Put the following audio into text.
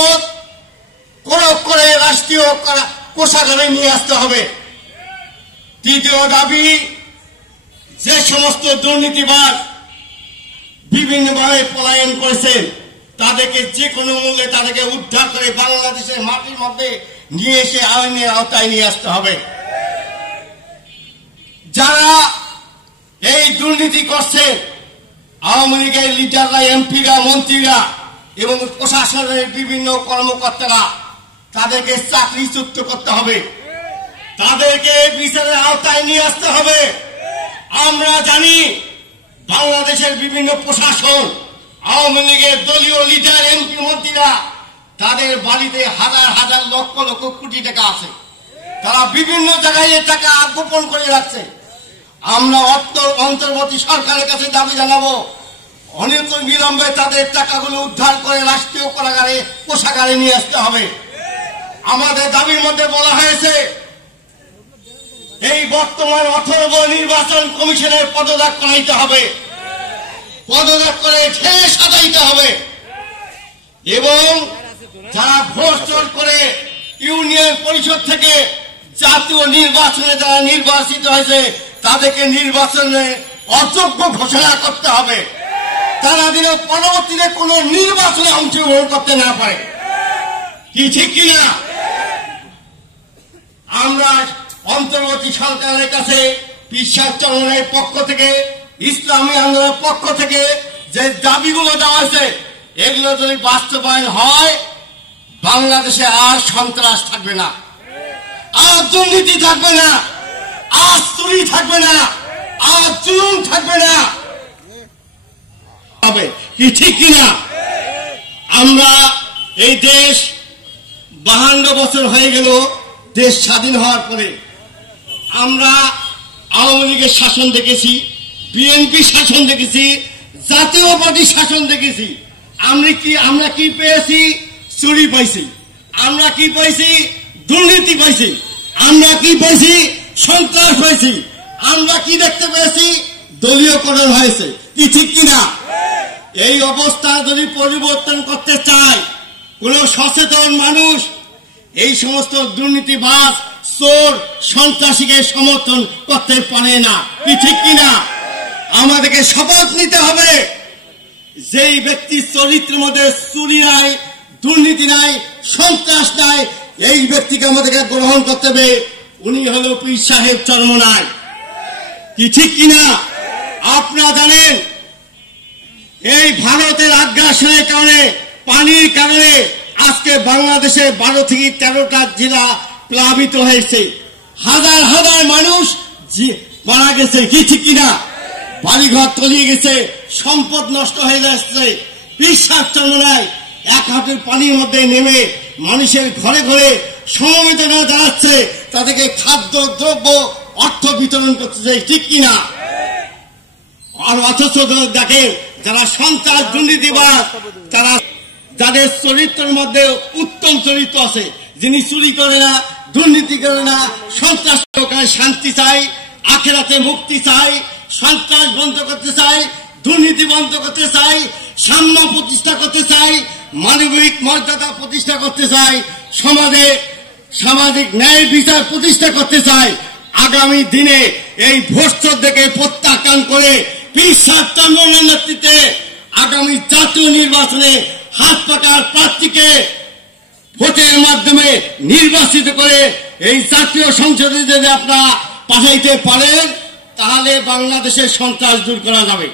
সম্পদ প্রয়োগ করে রাষ্ট্রীয় কোষাগারে নিয়ে আসতে হবে। তৃতীয় দাবি, যে সমস্ত দুর্নীতিবাজ বিভিন্নভাবে পলায়ন করেছেন তাদেরকে যে কোনো মূল্যে তাদেরকে উদ্ধার করে বাংলাদেশের মাটির মধ্যে নিয়ে এসে আইনের আওতায় নিয়ে আসতে হবে। যারা এই দুর্নীতি করছে, আওয়ামী লীগের লিডাররা, এমপিরা, মন্ত্রীরা এবং প্রশাসনের বিভিন্ন কর্মকর্তারা, তাদেরকে চাকরিচ্যুত করতে হবে, তাদেরকে বিচারের আওতায় নিয়ে আসতে হবে। আমরা জানি বাংলাদেশের বিভিন্ন প্রশাসন, আওয়ামী লীগের দলীয় লিডার, এমপি, মন্ত্রীরা, তাদের বাড়িতে হাজার হাজার লক্ষ লক্ষ কোটি টাকা আছে। তারা বিভিন্ন জায়গায় এই টাকা গোপন করে রাখছে। আমরা অন্তর্বর্তী সরকারের কাছে দাবি জানাবো, অনেক বিলম্বে তাদের টাকাগুলো উদ্ধার করে রাষ্ট্রীয় কোষাগারে নিয়ে আসতে হবে। আমাদের দাবির মধ্যে বলা হয়েছে, এই বর্তমান 18 নির্বাচন কমিশনের পদত্যাগ করাইতে হবে, পদত্যাগ করে ঠেলে সাজাইতে হবে এবং যারা ভোট চোর করে ইউনিয়ন পরিষদ থেকে জাতীয় নির্বাচনে যারা নির্বাচিত হয়েছে তাদেরকে নির্বাচনে অযোগ্য ঘোষণা করতে হবে। তারা যেন পরবর্তীতে কোন নির্বাচনে অংশগ্রহণ করতে না পারে। কি ঠিক কিনা? আমরা অন্তর্বর্তী সরকারের কাছে বিশ্বাস চরণের পক্ষ থেকে, ইসলামী আন্দোলনের পক্ষ থেকে যে দাবিগুলো দেওয়া হয়েছে, এগুলো যদি বাস্তবায়ন হয়, বাংলাদেশে আর সন্ত্রাস থাকবে না, আর দুর্নীতি থাকবে না, আর চুরি থাকবে না, আর জুলুম থাকবে না। কি ঠিক কিনা? আমরা এই দেশ 52 বছর হয়ে গেল দেশ স্বাধীন হওয়ার পরে আমরা আওয়ামী লীগের শাসন দেখেছি, বিএনপি শাসন দেখেছি, জাতীয় পার্টির শাসন দেখেছি। আমরা কি পেয়েছি? চুরি পাইছি। আমরা কি পাইছি? দুর্নীতি পাইছি। আমরা কি পাইছি? সন্ত্রাস পাইছি। আমরা কি দেখতে পেয়েছি? দলীয়করণ হয়েছে। কি ঠিক কিনা? এই অবস্থা যদি পরিবর্তন করতে চায় কোন সচেতন মানুষ, এই সমস্ত দুর্নীতিবাজ, চোর, সন্ত্রাসীকে সমর্থন করতে পারে না। কি ঠিক কিনা? আমাদেরকে শপথ নিতে হবে, যেই ব্যক্তির চরিত্রের মধ্যে চুরি নাই, দুর্নীতি নাই, সন্ত্রাস নাই, এই ব্যক্তিকে আমাদেরকে গ্রহণ করতে হবে। উনি হল পীর সাহেব চরমনাই। কি ঠিক কিনা? আপনারা জানেন, এই ভারতের আগ্রাসনের কারণে, পানির কারণে আজকে বাংলাদেশে 12 থেকে 13টা জেলা প্লাবিত হয়েছে। হাজার হাজার মানুষ মারা গেছে। কি ঠিক কিনা? বাড়িঘর তলিয়ে গেছে, সম্পদ নষ্ট হয়ে যাচ্ছে। বিশ্বাস চরমনাই এক হাতের পানির মধ্যে নেমে মানুষের ঘরে ঘরে সমবেদনা জানাচ্ছে, তাদেরকে খাদ্য দ্রব্য অর্থ বিতরণ করতেছে। ঠিক কিনা? আর অথচ দেখেন, যারা সন্ত্রাস, দুর্নীতিবাজ, তারা যাদের চরিত্রের মধ্যে উত্তম চরিত্র আছে, যিনি চুরি করে না, দুর্নীতি করে না, সন্ত্রাস করে, শান্তি চাই, আখেরাতে মুক্তি চাই, সন্ত্রাস বন্ধ করতে চাই, দুর্নীতি বন্ধ করতে চাই, সাম্য প্রতিষ্ঠা করতে চাই, মানবিক মর্যাদা প্রতিষ্ঠা করতে চাই, সমাজে সামাজিক ন্যায় বিচার প্রতিষ্ঠা করতে চাই। আগামী দিনে এই ভ্রষ্টদেরকে প্রত্যাখ্যান করে পীর সাহেব চরমনাইয়ের নেতৃত্বে আগামী জাতীয় নির্বাচনে হাত পাকার প্রার্থীকে ভোটের মাধ্যমে নির্বাচিত করে এই জাতীয় সংসদে যদি আপনারা পাঠাইতে পারেন, তাহলে বাংলাদেশের সন্ত্রাস দূর করা যাবে।